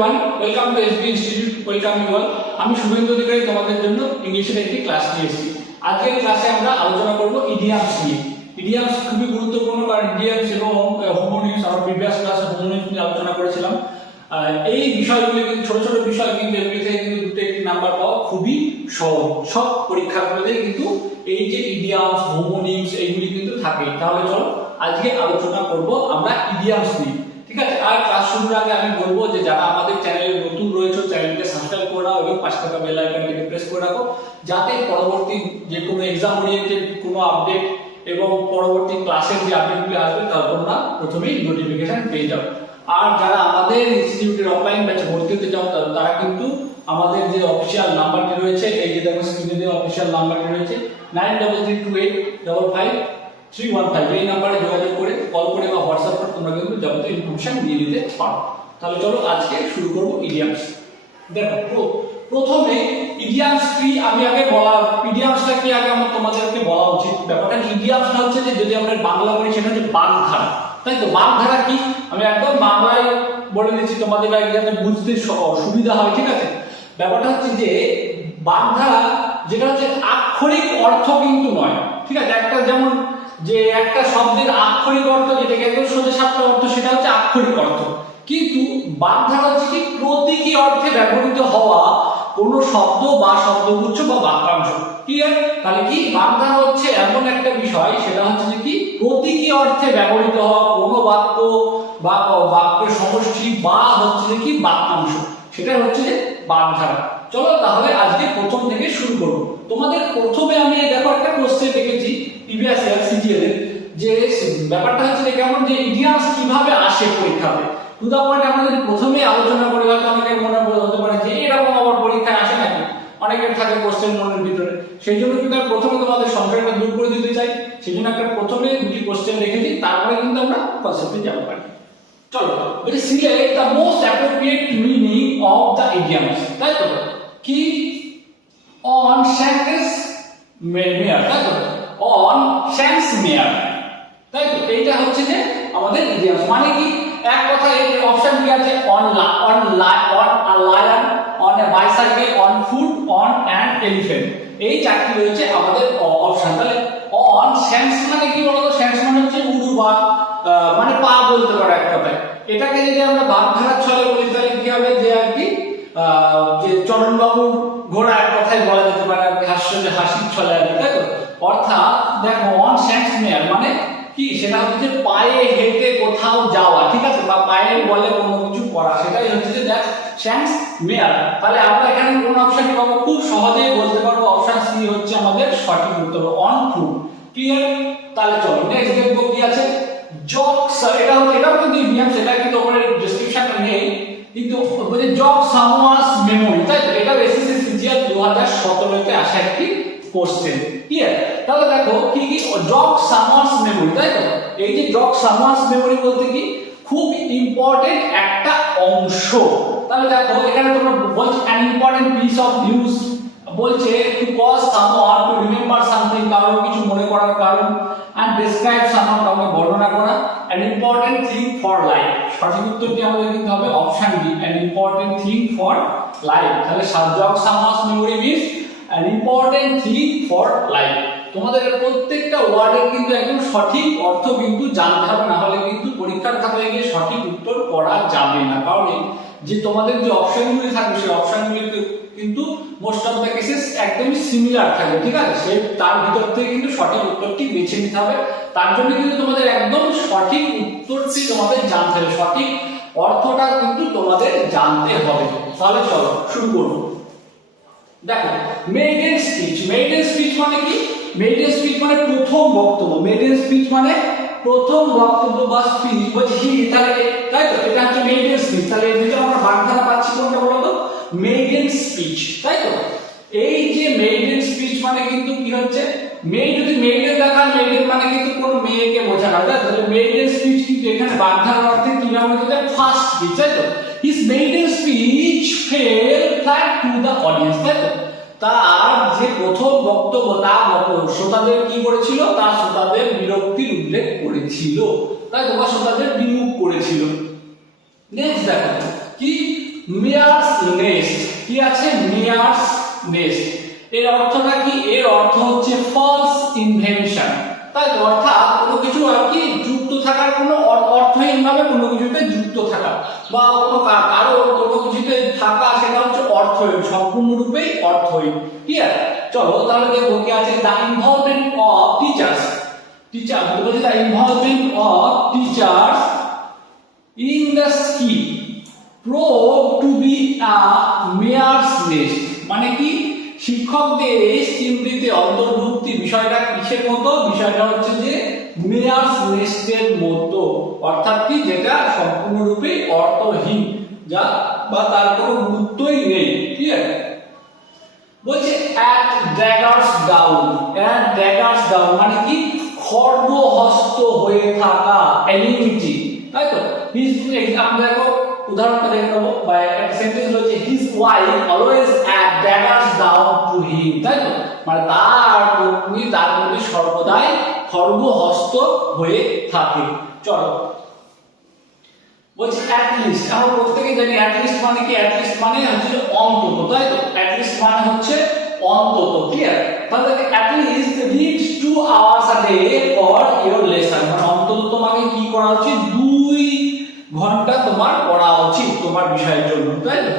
Everyone, welcome to SB institute. Welcome you all. আমি শুভেন্দু অধিকারী তোমাদের জন্য ইংলিশের একটি ক্লাস নিয়ে এসেছি। আজকের ক্লাসে আমরা আলোচনা করব ইডিয়ামস নিয়ে। ইডিয়ামস খুবই গুরুত্বপূর্ণ, কারণ ইডিয়ামস এবং হোমোনিমস আমরা প্রিভিয়াস ক্লাসে হোমোনিমস নিয়ে আলোচনা করেছিলাম। এই বিষয়গুলি কিন্তু ছোট ছোট বিষয়, কিন্তু এগুলি থেকে কিন্তু দুটো একটি নাম্বার পাওয়া খুবই সহজ। সব পরীক্ষাগুলোতে কিন্তু এই যে ইডিয়ামস হোমোনিমস এইগুলি কিন্তু থাকে। তাহলে চলো আজকে আলোচনা করব আমরা ইডিয়ামস নিয়ে, ঠিক আছে? আর ক্লাস শুরুর আগে আমি বলবো যে যারা আমাদের চ্যানেলে নতুন রয়েছে চ্যানেলকে সাবস্ক্রাইব করে দাও এবং পাশে থাকা বেল আইকনটিকে প্রেস করে রাখো, যাতে পরবর্তী যে কোনো এক্সাম ওরিয়েন্টেড কোনো আপডেট এবং পরবর্তী ক্লাসের যে আপডেটগুলি আসবে তার তোমরা প্রথমেই নোটিফিকেশন পেয়ে যাও। আর যারা আমাদের ইনস্টিটিউটের অফলাইন ব্যাচে ভর্তি হতে চাও তারা কিন্তু আমাদের যে অফিসিয়াল নাম্বারটি রয়েছে, এই যে দেখো স্ক্রিনে যে অফিসিয়াল নাম্বারটি রয়েছে 9332855315, এই নাম্বারে যোগাযোগ করে কল করে বা হোয়াটসঅ্যাপ করে তোমরা কিন্তু যাবতীয় ইনফরমেশন দিয়ে দিতে পারো। তাহলে চলো আজকে শুরু করব ইডিয়ামস। দেখো প্রথমে ইডিয়ামস কি আমি আগে বলা, ইডিয়ামসটা কি আগে আমার তোমাদেরকে বলা উচিত। ব্যাপারটা ইডিয়ামসটা হচ্ছে যে যদি আমরা বাংলা বলি সেটা হচ্ছে বাগধারা, তাই তো? বাগধারা কি আমি একদম বাংলায় বলে দিচ্ছি তোমাদের যাতে বুঝতে সুবিধা হয়, ঠিক আছে? ব্যাপারটা হচ্ছে যে বাগধারা যেটা হচ্ছে আক্ষরিক অর্থ কিন্তু নয়, ঠিক আছে? একটা যেমন যে একটা শব্দের আক্ষরিক অর্থ যেটাকে একদম সোজা সাপটা অর্থ সেটা হচ্ছে আক্ষরিক অর্থ, কিন্তু বাগধারা হচ্ছে কি প্রতীকী অর্থে ব্যবহৃত হওয়া কোনো শব্দ বা শব্দগুচ্ছ বা বাক্যাংশ। ক্লিয়ার? তাহলে কি বাগধারা হচ্ছে এমন একটা বিষয়, সেটা হচ্ছে যে কি প্রতীকী অর্থে ব্যবহৃত হওয়া কোনো বাক্য বা বাক্যের সমষ্টি বা হচ্ছে যে কি বাক্যাংশ, সেটা হচ্ছে যে বাগধারা। চলো তাহলে আজকে প্রথম থেকে শুরু করব। তোমাদের প্রথমে আমি দেখো একটা কোশ্চেন দেখেছি প্রিভিয়াস ইয়ার সিজিএল এর, যে ব্যাপারটা হচ্ছে যে কেমন যে ইডিয়ামস কিভাবে আসে পরীক্ষাতে। টু দা পয়েন্ট আমরা যদি প্রথমে আলোচনা করি হয়তো অনেকের মনে হতে পারে যে এরকম আবার পরীক্ষায় আসে নাকি, অনেকের থাকে কোশ্চেন মনের ভিতরে। সেই জন্য কিন্তু প্রথমে তোমাদের সংশয়টা দূর করে দিতে চাই, সেই জন্য একটা প্রথমে দুটি কোশ্চেন রেখেছি, তারপরে কিন্তু আমরা কনসেপ্টে যাবো পারি। চলো, বলি select the most appropriate meaning of the idioms, তাই তো? কি অন শ্যাঙ্কসমেয়ার, তাই তো? অন শ্যাঙ্কসমেয়ার, তাই তো? এইটা হচ্ছে যে আমাদের ইডিয়ামস। মানে কি এক কথায় এই অপশন কি আছে, on a lion, on a bicycle, on foot, on an elephant, এই চারটি রয়েছে আমাদের অপশন। তাহলে অন শ্যাঙ্কস মানে কি বলতো? শ্যাঙ্কস মানে হচ্ছে উড়ু বা মানে পা বলতে পারো এক কথায়। এটাকে যদি আমরা বাগধারার ছলে বলি তাহলে কি হবে, যে আর কি যে চরণবাবুর ঘোড়া এক কথায় বলা যেতে পারে আর কি, হাসির ছলে আর কি, তাই তো? অর্থাৎ দেখো অন শ্যাঙ্কসমেয়ার মানে কি, সেটা হচ্ছে যে পায়ে হেঁটে কোথাও যাওয়া, ঠিক আছে? বা পায়ের বলে কোনো কিছু করা, সেটাই হচ্ছে যে শ্যাঙ্কসমেয়ার। তাহলে আমরা এখানে কোন অপশনটি পাবো? খুব সহজেই বলতে পারবো অপশন সি হচ্ছে আমাদের সঠিক উত্তর, অন ফুট। ক্লিয়ার? তাহলে চলো নেক্সট দেখবো কি আছে, জক্স। এটাও কিন্তু ইডিয়ামস, সেটা কিন্তু ওপরে ডেসক্রিপশনে নেই, কিন্তু বলে জগ সামওয়ানস মেমোরি, তাই তো? এটা এসএসসি সিজিএল 2017 তে আসা একটি কোশ্চেন। ক্লিয়ার? তাহলে দেখো কি কি জগ সামওয়ানস মেমোরি, তাই তো? এই যে জগ সামওয়ানস মেমোরি বলতে কি খুব ইম্পর্টেন্ট একটা অংশ। তাহলে দেখো এখানে তোমরা বলছে an important piece of news, বলছে to cause someone to remember something, কারণ কিছু মনে করার কারণ, and describe someone, কাউকে বর্ণনা করা, an important thing for life। সঠিক উত্তরটি আমাদের কিন্তু হবে option B, an important thing for life। তাহলে jog someone's memory means an important thing for life। তোমাদের প্রত্যেকটা ওয়ার্ডের কিন্তু একদম সঠিক অর্থ কিন্তু জানতে হবে, না হলে কিন্তু পরীক্ষার খাতায় গিয়ে সঠিক উত্তর করা যাবে না। কারণ যে তোমাদের যে অপশনগুলি থাকবে সেই অপশনগুলি কিন্তু মোস্ট অফ দ্য কেসেস একদমই সিমিলার থাকে, ঠিক আছে? সেই তার ভিতর থেকে কিন্তু সঠিক উত্তরটি বেছে নিতে হবে। তার জন্য কিন্তু তোমাদের একদম সঠিক উত্তরটি তোমাদের জানতে হবে, সঠিক অর্থটা কিন্তু তোমাদের জানতে হবে। তাহলে চলো শুরু করব। দেখো মেইডেন স্পিচ। মেইডেন স্পিচ মানে কি? মেইডেন স্পিচ মানে প্রথম বক্তব্য। মেইডেন স্পিচ মানে প্রথম বক্তব্য বা স্পিচ বলছি হি, তাহলে তাই তো? এটা হচ্ছে মেইডেন স্পিচ। তাহলে এর ভিতরে আমরা বাগধারা পাচ্ছি কোনটা বলো তো? মেইডেন স্পিচ, তাই তো? এই যে মেইডেন স্পিচ মানে কিন্তু কি হচ্ছে, মেয়ে যদি মেইডেন দেখান, মেইডেন মানে কিন্তু কোন মেয়েকে বোঝানো, তাই তো? তাহলে মেইডেন স্পিচ কিন্তু এখানে বাগধারার অর্থে কি ব্যবহৃত হয়? ফার্স্ট স্পিচ, তাই তো? His maiden speech fail flat to the audience, তাই তো? তার যে প্রথম বক্তব্য তা শ্রোতাদের কি করেছিল? তার শ্রোতাদের বিরক্তির উল্লেখ করেছিল, তাই তো? বা শ্রোতাদের বিমুখ করেছিল। নেক্সট দেখো কি মেয়ার্স নেস্ট, কি আছে মেয়ার্স নেস্ট, এর অর্থটা কি? এর অর্থ হচ্ছে ফলস ইনভেনশন, তাই তো, অর্থাৎ কোনো কিছু আর কি যুক্ত থাকার কোনো অর্থহীন ভাবে কোনো কিছুতে যুক্ত থাকা বা কোনো কারো কোনো কিছুতে থাকা, সেটা হচ্ছে অর্থহীন, সম্পূর্ণরূপে অর্থহীন। ক্লিয়ার? চলো তাহলে দেখো কি আছে, the involvement of teachers, teacher বলতে the involvement of teachers in the scheme proved to be a mare's nest, মানে কি শিক্ষকদের এই স্কিমটিতে অন্তর্ভুক্তি বিষয়টা কিসের মতো? বিষয়টা হচ্ছে যে মেয়ার্স নেস্টের মতো, অর্থাৎ কি যেটা সম্পূর্ণরূপে অর্থহীন, যা বা তার কোনো গুরুত্বই নেই। ঠিক আছে? বলছে at daggers down, at daggers down মানে কি খড়গহস্ত হয়ে থাকা, এনিমিটি, তাই তো। হিজ আমরা দেখো উদাহরণটা দেখে নেবো, বা একটা সেন্টেন্স রয়েছে his wife always at daggers down to him, তাই তো, মানে তার পত্নী তার প্রতি সর্বদাই খড়গহস্ত হয়ে থাকে। চলো বলছি অ্যাট লিস্ট, আমরা প্রত্যেকে জানি অ্যাট লিস্ট মানে কি, অ্যাট লিস্ট মানে হচ্ছে অন্তত, তাই তো, অ্যাট লিস্ট মানে হচ্ছে অন্তত। ক্লিয়ার? তাহলে at least read 2 hours a day for your lesson, মানে অন্তত তোমাকে কি করা উচিত? 2 ঘন্টা তোমার পড়া উচিত তোমার বিষয়ের জন্য, তাই তো।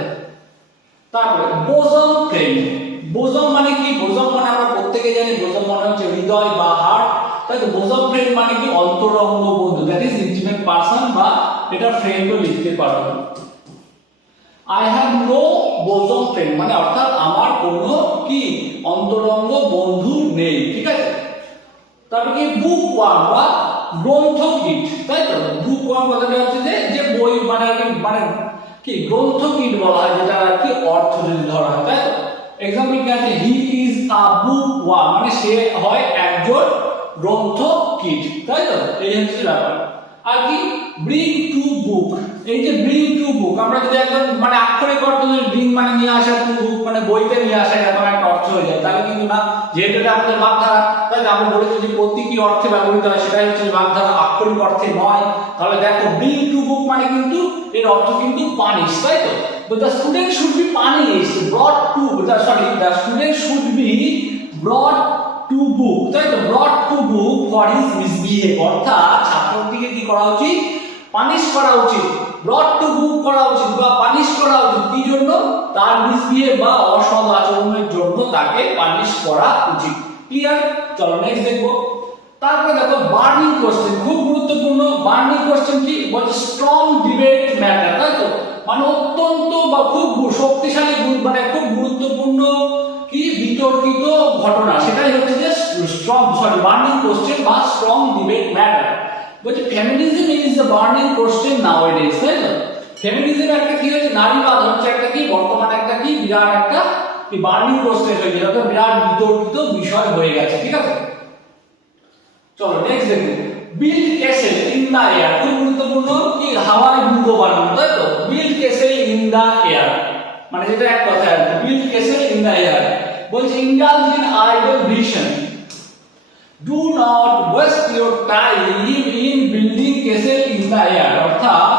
তারপরে বোজম ফ্রেন্ড, বোজম মানে কি? বোজম মানে আমরা প্রত্যেকে জানি বোজম মানে হচ্ছে হৃদয় বা হার্ট, তাই তো। বোজম ফ্রেন্ড মানে কি অন্তরঙ্গ বন্ধু, দ্যাট ইজ ইন্টিমেট পারসন, বা এটা ফ্রেন্ডও লিখতে পারো। I have no bosom friend মানে অর্থাৎ আমার কোনো কি অন্তরঙ্গ বন্ধু নেই। ঠিক আছে? তারপরে কি বুক ওয়ার্ম বা গ্রন্থ কীট, তাই তো। বুক ওয়ার্ম কথাটা হচ্ছে যে বই মানে কি গ্রন্থ কীট বলা হয়, যেটা আর কি অর্থ যদি ধরা হয়, তাই তো। এক্সাম্পল কি আছে, he is a book worm মানে সে হয় একজন গ্রন্থ কীট, তাই তো। এই হচ্ছে ব্যাপার। আর কি ব্রিং টু বুক, এই যে ব্রিং টু বুক আমরা যদি একদম মানে আক্ষরিক অর্থ যদি ব্রিং মানে নিয়ে আসা, টু বুক মানে বইতে নিয়ে আসা, এরকম একটা অর্থ হয়ে যায়, তাহলে কিন্তু না, যেহেতু এটা আমাদের বাগধারা, তাই আমরা বলেছি যে প্রতীকী অর্থে ব্যবহৃত হয়, সেটাই হচ্ছে বাগধারা, আক্ষরিক অর্থে নয়। তাহলে দেখো ব্রিং টু বুক মানে কিন্তু এর অর্থ কিন্তু পানিশ, তাই তো। তো the student should be punished, ব্রট to the student should be ব্রট to book, তাই তো, ব্রট to book for his misbehave, অর্থাৎ ছাত্রটিকে কি করা উচিত? পানিশ করা উচিত, ব্রট টু বুক করা উচিত বা পানিশ করা উচিত, কি জন্য? তার মিসবিহেভ বা অসৎ আচরণের জন্য তাকে পানিশ করা উচিত। ক্লিয়ার? চলো নেক্সট দেখবো। তারপরে দেখো বার্নিং কোশ্চেন, খুব গুরুত্বপূর্ণ। বার্নিং কোশ্চেন কি বলছে? স্ট্রং ডিবেট ম্যাটার, তাই তো, মানে অত্যন্ত বা খুব শক্তিশালী, মানে খুব গুরুত্বপূর্ণ কি বিতর্কিত ঘটনা, সেটাই হচ্ছে যে বার্নিং কোশ্চেন বা স্ট্রং ডিবেট ম্যাটার। বলছে feminism is the burning question nowadays, তাই তো। ফেমিনিজম একটা কি হচ্ছে, নারীবাদ হচ্ছে একটা কি বর্তমানে একটা কি বিরাট একটা কি বার্নিং কোশ্চেন হয়ে গেছে, একটা বিরাট বিতর্কিত বিষয় হয়ে গেছে। ঠিক আছে? চলো নেক্সট দেখো, build castle in the air, খুব গুরুত্বপূর্ণ, কি হাওয়ায় দুর্গ বানানো, তাই তো। Build castle in the air মানে যেটা এক কথায় আর build castle in the air. বলছে indulge in idle vision, do not waste your time in building castle in the air, অর্থাৎ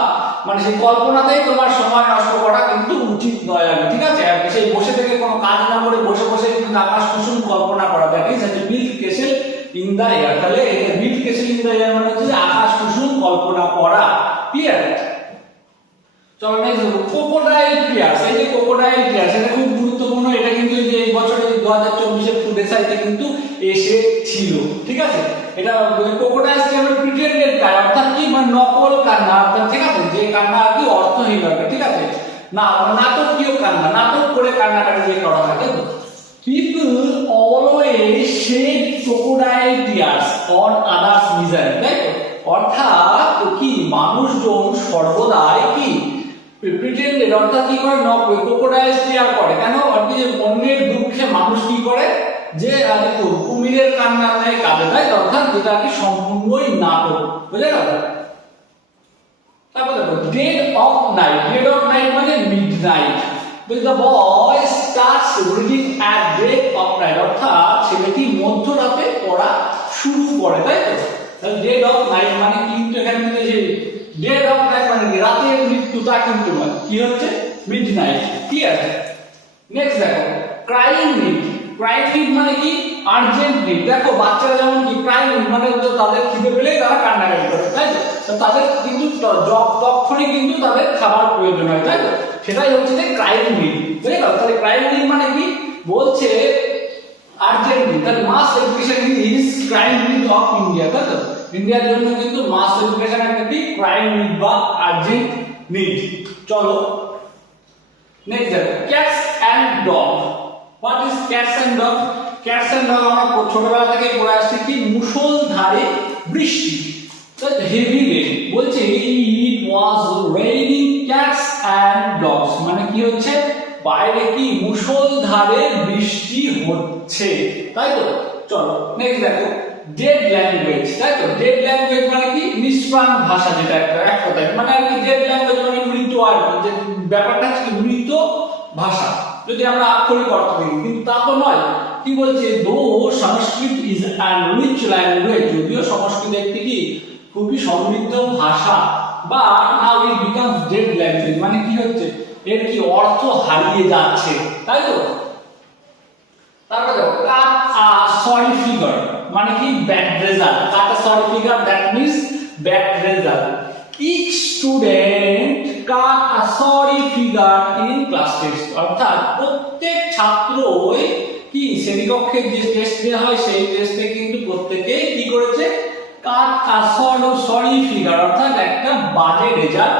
মানে সেই কল্পনাতেই তোমার সময় নষ্ট করা কিন্তু উচিত নয়। ঠিক আছে? আর সেই বসে থেকে কোনো কাজ না করে বসে বসে কিন্তু আকাশ কুসুম কল্পনা করা, that is build castle in the air. তাহলে build castle in the air মানে হচ্ছে আকাশ কুসুম কল্পনা করা। ক্লিয়ার? চলো নেক্সট দেখো ক্রোকোডাইল টিয়ার্স, এই যে ক্রোকোডাইল টিয়ার্স এটা খুব গুরুত্বপূর্ণ, এটা কিন্তু এই যে এই বছরে 2024 এর ফুড এসআইতে কিন্তু এসেছিল। ঠিক আছে? এটা ক্রোকোডাইল টিয়ার্স প্রিটেন্ডেড কান্না, অর্থাৎ কি মানে নকল কান্না, অর্থাৎ ঠিক আছে যে কান্না আর কি অর্থহীন হবে। ঠিক আছে? না নাটকীয় কান্না, নাটক করে কান্নাটা যে করা হয়, তাই তো। People always shed crocodile tears on others' misery, তাই তো, অর্থাৎ কি মানুষজন সর্বদাই কি প্রিটেন্ডেড, অর্থাৎ কি করে ক্রোকোডাইল টিয়ার করে, কেন? অর্থাৎ যে অন্যের দুঃখে মানুষ কি করে, যে কুমিরের কান্না নেয় কাঁদে, তাই তো, অর্থাৎ যেটা কি সম্পূর্ণই নাটক। বুঝে গেল? তারপর দেখো dead of night, dead of night মানে midnight. The boy starts reading at dead of night, অর্থাৎ ছেলেটি মধ্যরাতে পড়া শুরু করে, তাই তো। তাহলে ডেড অফ নাইট মানে কিন্তু এখানে যে ডেড অফ নাইট মানে রাতের মৃত্যুটা কিন্তু নয়, কি হচ্ছে মিডনাইট। ঠিক আছে, নেক্সট দেখো ক্রাইং নিড। ক্রাইং নিড মানে কি আর্জেন্ট নিড। দেখো বাচ্চারা যেমন কি ক্রাইং নিড মানে তো তাদের খিদে পেলেই তারা কান্নাকাটি করে, তাই তো তাদের কিন্তু তখনই কিন্তু তাদের খাবার প্রয়োজন হয়, তাই তো সেটাই হচ্ছে যে ক্রাইং নিড। বুঝলে তো? তাহলে ক্রাইং নিড মানে কি বলছে আর্জেন্ট নিড। তাহলে mass education is crying need of India, তাই তো ইন্ডিয়ার জন্য কিন্তু মাস এডুকেশন একটি ক্রাইং নিড বা আর্জেন্ট নিড। চলো নেক্সট দেখো cats and dog. What is cats and dog? Cats and dog আমরা ছোটবেলা থেকে পড়ে আসছি কি মুষলধারে বৃষ্টি, হেভি রেন। বলছে it was raining cats and dogs, মানে কি হচ্ছে বাইরে কি মুষলধারে বৃষ্টি হচ্ছে, তাই তো। চলো নেক্সট দেখো ডেড ল্যাঙ্গুয়েজ, তাই তো ডেড ল্যাঙ্গুয়েজ মানে কি নিষ্প্রাণ ভাষা, যেটা এক কথায় মানে আর কি ডেড ল্যাঙ্গুয়েজ মানে মৃত আর কি, যে ব্যাপারটা হচ্ছে মৃত ভাষা যদি আমরা আক্ষরিক অর্থ দিই, কিন্তু তা তো নয়। কি বলছে দো সংস্কৃত ইজ অ্যান রিচ ল্যাঙ্গুয়েজ, যদিও সংস্কৃত একটি কি খুবই সমৃদ্ধ ভাষা, বা নাও ইট বিকামস ডেড ল্যাঙ্গুয়েজ মানে কি হচ্ছে এর কি অর্থ হারিয়ে যাচ্ছে, তাই তো। তারপরে দেখো কাট আ সরি ফিগার মানে কি bad result. Cut a sorry figure that means bad result. Each student cut a sorry figure in class test, অর্থাৎ প্রত্যেক ছাত্রই কি শ্রেণীকক্ষে যে টেস্ট দেওয়া হয় সেই টেস্টে কিন্তু প্রত্যেকেই কি করেছে কাট আ সরি ফিগার, অর্থাৎ একটা বাজে রেজাল্ট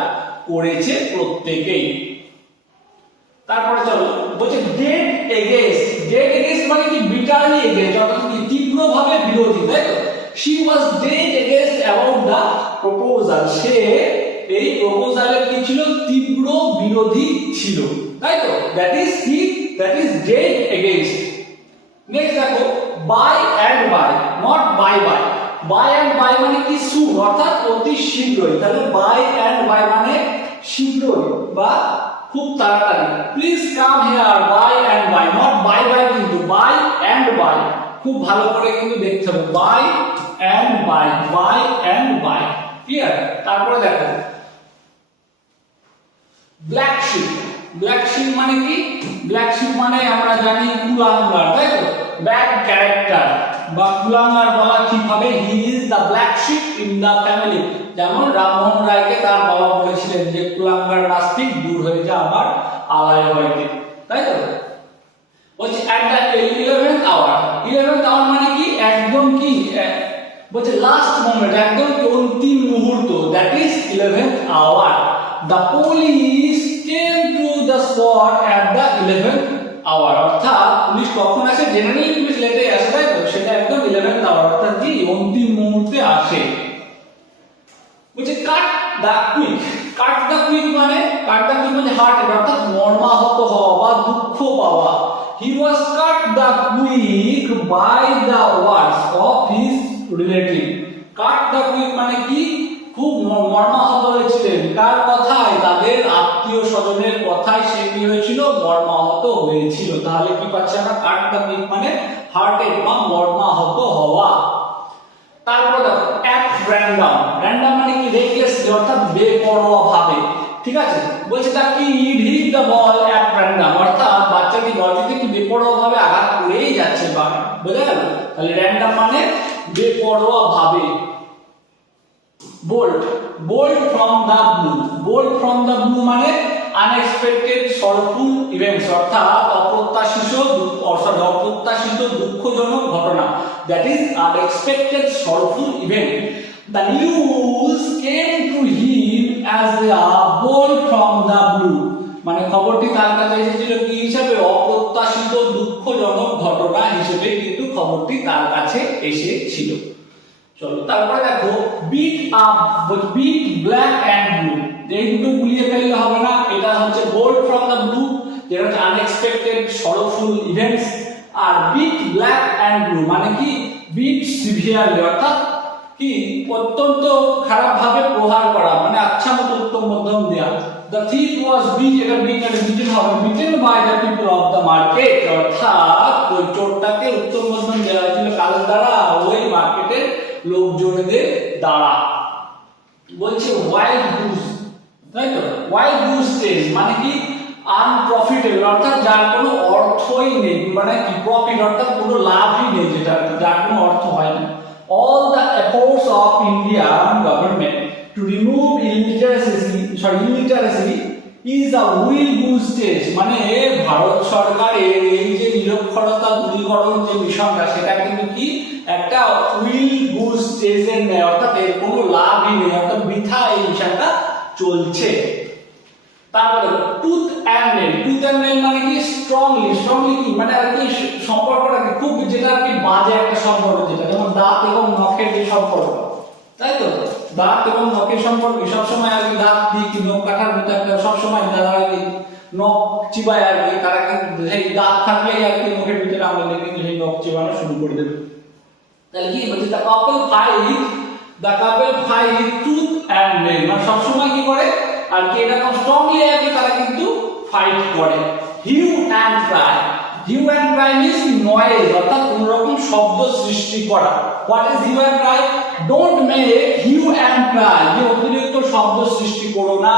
করেছে প্রত্যেকেই। তারপরে চলো বলছে ডেড এগেইনস্ট। ডেড এগেইনস্ট মানে কি বিটারলি এগেইনস্ট, অর্থাৎ কি তীব্রভাবে বিরোধী, তাই তো। She was dead against about the proposal, সে এই প্রপোজালের কি ছিল তীব্র বিরোধী ছিল, তাই তো that is dead against. Next দেখো by and by, not by bye. By and by মানে কি সুন, অর্থাৎ অতি শীঘ্রই। তাহলে বাই এন্ড বাই মানে শীঘ্রই বা খুব তাড়াতাড়ি। Please come here by and by, not by by কিন্তু বাই এন্ড বাই, খুব ভালো করে কিন্তু দেখতে হবে by and by, by and by. Clear? তারপরে দেখো ব্ল্যাক শিপ। ব্ল্যাক শিপ মানে কি ব্ল্যাক শিপ মানে আমরা জানি কুলাঙ্গার, তাই তো ব্যাড ক্যারেক্টার বা কুলাঙ্গার বলা ঠিক হবে। He is the black sheep in the family, যেমন রামমোহন রায়কে তার বাবা বলেছিলেন যে কুলাঙ্গার নাস্তিক দূর হয়ে যা আমার আলয় হইতে, তাই তো। বলছে এট দা 11th আওয়ার। 11th আওয়ার মানে কি একদম কি বলছে লাস্ট মোমেন্ট, একদম কি অন্তিম মুহূর্ত, that is 11th hour. The police came to the spot at the 11th hour, অর্থাৎ পুলিশ কখন আসে? জেনারেলি পুলিশ লেটে আসে, তাই তো সেটা একদম 11th hour, অর্থাৎ কি অন্তিম মুহূর্তে আসে। বলছে কাট the quick. Cut the quick মানে হার্ট, অর্থাৎ মর্মাহত হওয়া বা দুঃখ পাওয়া। He was cut the quick by the words of his relative. Cut the quick মানে কি খুব মর্মাহত হয়েছিলেন, কার কথায়? তাদের আত্মীয় স্বজনের কথায় সে কি হয়েছিল? মর্মাহত হয়েছিল। তাহলে কি পাচ্ছি আমরা? কাট দা কুইক মানে হার্টেড বা মর্মাহত হওয়া। তারপর দেখো অ্যাট র্যান্ডম। র্যান্ডম মানে কি রেকলেস, অর্থাৎ বেপরোয়া ভাবে, ঠিক আছে। বলছে তা কি hit the ball at random, অর্থাৎ বাচ্চাটি বলটিতে কি বেপরোয়া ভাবে আঘাত করেই যাচ্ছে, বোঝা গেল? তাহলে র্যান্ডম মানে বেপরোয়া ভাবে। bolt from the blue। bolt from the blue মানে unexpected sorrowful events, অর্থাৎ অপ্রত্যাশিত দুঃখজনক ঘটনা, that is unexpected sorrowful event। the news came to him as a bolt from the blue, মানে খবরটি তার কাছে এসেছিল কি হিসাবে? অপ্রত্যাশিত দুঃখজনক ঘটনা হিসেবে কিন্তু খবরটি তার কাছে এসেছিল। চলো তারপরে দেখো beat up. Beat black and blue, এই দুটো গুলিয়ে ফেললে হবে না। এটা হচ্ছে বোল্ট ফ্রম দা ব্লু, যেটা হচ্ছে আনএক্সপেক্টেড সরোফুল ইভেন্টস, আর বিট ব্ল্যাক এন্ড ব্লু মানে কি বিট সিভিয়ারলি, অর্থাৎ কি অত্যন্ত খারাপ ভাবে প্রহার করা, মানে আচ্ছা মতো উত্তম মধ্যম দেয়া। The thief was beaten হবে beaten by the people of the market, অর্থাৎ ওই চোরটাকে উত্তম মধ্যম দেওয়া হয়েছিল কাদের দ্বারা? ওই মার্কেটের লোকজনদের দ্বারা। বলছে ওয়াইল্ড গুজ, তাই তো ওয়াইল্ড গুজ চেজ মানে কি আনপ্রফিটেবল অর্থাৎ যার কোনো অর্থই নেই, মানে কি প্রফিট অর্থাৎ কোনো লাভই নেই, যেটা যার কোনো অর্থ হয় না। All the efforts of Indian government to remove illiteracy is a will good stage, মানে ভারত সরকারের এই যে নিরক্ষরতা দূরীকরণ যে মিশনটা, সেটা কিন্তু কি একটা উইল গুড স্টেজের নেয়, অর্থাৎ এর কোনো লাভই নেই, অর্থাৎ বৃথা এই মিশনটা চলছে। তারপরে টুথ অ্যান্ড নেল মানে কি স্ট্রংলি কি মানে আর কি সম্পর্কটা খুব যেটা আর কি বাজে একটা সম্পর্ক, যেটা যেমন দাঁত এবং নখের যে সম্পর্ক, তাই তো দাঁত এবং নখের সম্পর্ক সবসময় আর কি দাঁত দিয়ে কি নখ কাটার মতো একটা সবসময় দাদা আর কি নখ চিবায় আর কি, তারা কিন্তু সেই দাঁত থাকলেই আর কি নখের ভিতরে আমাদের কিন্তু সেই নখ চিবানো শুরু করে দেবে। তাহলে কি বলছে the couple fight tooth and nail, মানে সবসময় কি করে আর কি এরকম স্ট্রংলি আর কি তারা কিন্তু ফাইট করে। Hue and cry means noise, অর্থাৎ কোন রকম শব্দ সৃষ্টি করা। What is hue and cry? Don't make hue and cry, যে অতিরিক্ত শব্দ সৃষ্টি করো না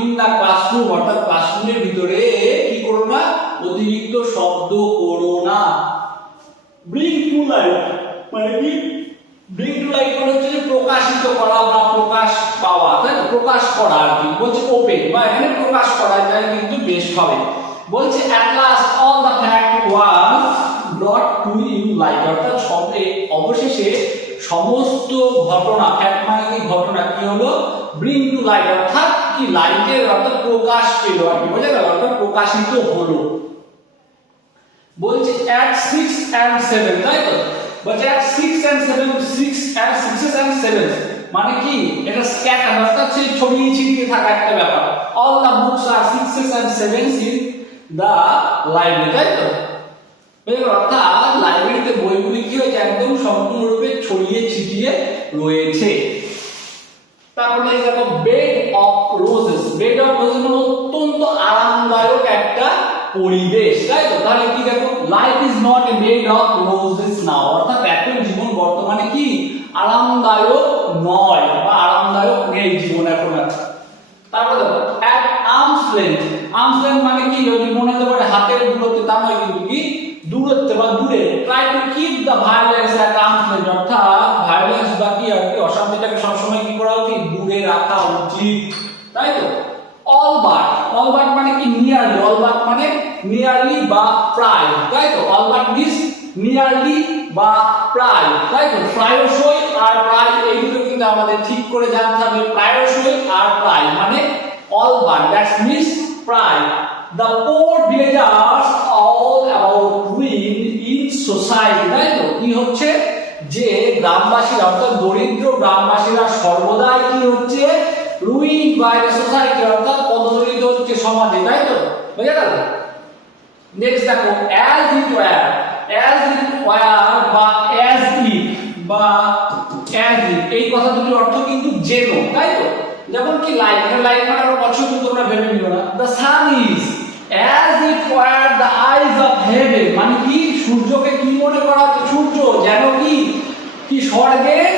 ইন দা ক্লাসরুম, অর্থাৎ ক্লাসরুমের ভিতরে কি করো না, অতিরিক্ত শব্দ করো না। ব্রিং টু লাইট মানে কি, ব্রিং টু লাইট মানে হচ্ছে যে প্রকাশিত করা বা প্রকাশ পাওয়া, তাই না, প্রকাশ করা আর কি বলছে ওপেন বা এখানে প্রকাশ করা, তাই কিন্তু বেস্ট হবে। বলছে at last all the fact was brought to you light, অর্থাৎ অবশেষে সমস্ত ঘটনা, ফ্যাক্ট মানে কি ঘটনা, কি হলো ব্রিং টু লাইট অর্থাৎ কি লাইটের অর্থাৎ প্রকাশ পেল আর কি, বুঝা গেল, অর্থাৎ প্রকাশিত হলো। বলছে at 6 and 7, তাই তো বলছে at 6 and 7 মানে কি এটা স্ক্যাটার অর্থাৎ সেই ছড়িয়ে ছিটিয়ে থাকা একটা ব্যাপার। all the books are 6s and 7s in the library, তাই তো অর্থাৎ লাইব্রেরিতে বইগুলি কি হয়েছে একদম সম্পূর্ণরূপে ছড়িয়ে ছিটিয়ে রয়েছে। তারপরে দেখো বেড অফ রোজেস মানে অত্যন্ত আরামদায়ক একটা পরিবেশ, তাই তো তাহলে কি দেখো life is not a bed of roses now, অর্থাৎ এখন জীবন বর্তমানে কি আরামদায়ক নয় বা আরামদায়ক নেই জীবন এখন। তারপরে দেখো at arm's length মানে কি যদি মনে হতে পারে হাতের দূরত্বে, তা নয় কিন্তু কি দূরত্বে বা দূরে। try to keep the violence at arm's length, অর্থাৎ ভায়োলেন্স বা কি আর কি অশান্তিটাকে সবসময় কি করা উচিত, দূরে রাখা উচিত, তাই তো। all but মানে কি নিয়ারলি, all but মানে নিয়ারলি বা প্রায়, তাই তো all but means নিয়ারলি বা প্রায়, তাই তো প্রায়শই আর প্রায় এই দুটো কিন্তু আমাদের ঠিক করে জানতে হবে। প্রায়শই আর প্রায় মানে all but that means প্রায়। the poor villagers all about ruin in society, তাই তো কি হচ্ছে যে গ্রামবাসীরা অর্থাৎ দরিদ্র গ্রামবাসীরা সর্বদাই কি হচ্ছে রুইন বাই দ্য সোসাইটি, অর্থাৎ পদদলিত হচ্ছে সমাজে, তাই তো বুঝা গেল। নেক্সট দেখো as it were বা as if বা as if, এই কথা দুটির অর্থ কিন্তু যেন, তাই তো যেমন কি লাইট মানে আরো পছন্দ তোমরা ভেবে নিও না। the sun is as it were the eyes of heaven, মানে কি সূর্যকে কি মনে করা হচ্ছে, সূর্য যেন কি স্বর্গের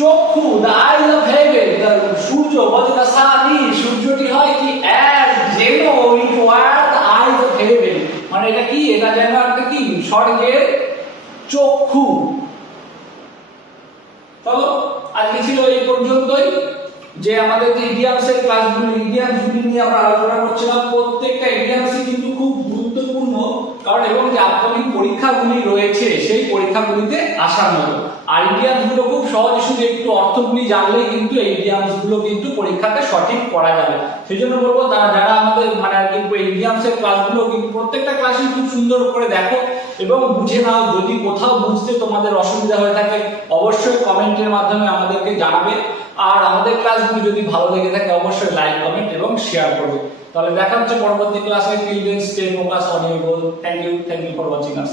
চক্ষু, the eyes of heaven, সূর্য বলতে the sun is, সূর্যটি হয় কি as যেন it were the eyes of heaven, মানে এটা কি এটা যেন একটা কি স্বর্গের চক্ষু। চলো আজকে ছিল এই পর্যন্তই, যে আমাদের যে ইডিয়ামসের ক্লাসগুলো ইডিয়ামসগুলি নিয়ে আমরা আলোচনা করছিলাম। প্রত্যেকটা ইডিয়ামসই কিন্তু খুব গুরুত্বপূর্ণ, কারণ এবং যে আপকামিং পরীক্ষাগুলি রয়েছে সেই পরীক্ষাগুলিতে আসার মতো। আর ইডিয়ামসগুলো খুব সহজে শুধু একটু অর্থগুলি জানলেই কিন্তু এই ইডিয়ামসগুলো কিন্তু পরীক্ষাতে সঠিক করা যাবে। সেই জন্য বলবো যারা আমাদের মানে ইডিয়ামসের ক্লাসগুলো কিন্তু প্রত্যেকটা ক্লাসই খুব সুন্দর করে দেখো এবং বুঝে নাও। যদি কোথাও বুঝতে তোমাদের অসুবিধা হয়ে থাকে অবশ্যই কমেন্টের মাধ্যমে আমাদেরকে জানাবে। আর আমাদের ক্লাসগুলো যদি ভালো লেগে থাকে অবশ্যই লাইক, কমেন্ট এবং শেয়ার করবে। তাহলে দেখা হচ্ছে পরবর্তী ক্লাসে। Till then stay focus on your goal. Thank you for watching us.